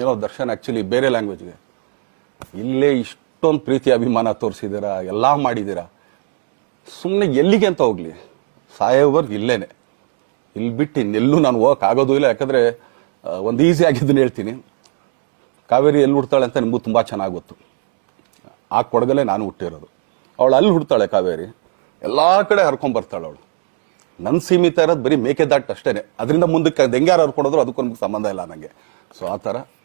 ಏನೋ ದರ್ಶನ್ ಆ್ಯಕ್ಚುಲಿ ಬೇರೆ ಲ್ಯಾಂಗ್ವೇಜ್ಗೆ ಇಲ್ಲೇ ಇಷ್ಟೊಂದು ಪ್ರೀತಿ ಅಭಿಮಾನ ತೋರಿಸಿದ್ದೀರಾ ಎಲ್ಲ ಮಾಡಿದ್ದೀರಾ ಸುಮ್ಮನೆ ಎಲ್ಲಿಗೆ ಅಂತ ಹೋಗಲಿ ಸಾಯೋವರ್ ಇಲ್ಲೇನೆ ಇಲ್ಲಿ ಬಿಟ್ಟು ಇನ್ನೆಲ್ಲೂ ನಾನು ಹೋಗಕ್ಕೆ ಇಲ್ಲ ಯಾಕಂದರೆ ಒಂದು ಈಸಿ ಆಗಿದ್ದನ್ನು ಹೇಳ್ತೀನಿ ಕಾವೇರಿ ಎಲ್ಲಿ ಹುಡ್ತಾಳೆ ಅಂತ ನಿಮಗೂ ತುಂಬ ಚೆನ್ನಾಗಿ ಗೊತ್ತು ಆ ಕೊಡಗಲೇ ನಾನು ಹುಟ್ಟಿರೋದು ಅವಳು ಅಲ್ಲಿ ಹುಡ್ತಾಳೆ ಕಾವೇರಿ ಎಲ್ಲ ಕಡೆ ಹರ್ಕೊಂಬರ್ತಾಳೆ ಅವಳು ನನ್ನ ಸೀಮಿತ ಇರೋದು ಬರೀ ಮೇಕೆದಾಟ್ ಅಷ್ಟೇ ಅದರಿಂದ ಮುಂದಕ್ಕೆ ಹೆಂಗ್ಯಾರು ಅದಕ್ಕೂ ಅದಕ್ಕೊಂದು ಸಂಬಂಧ ಇಲ್ಲ ನನಗೆ ಸೊ ಆ ಥರ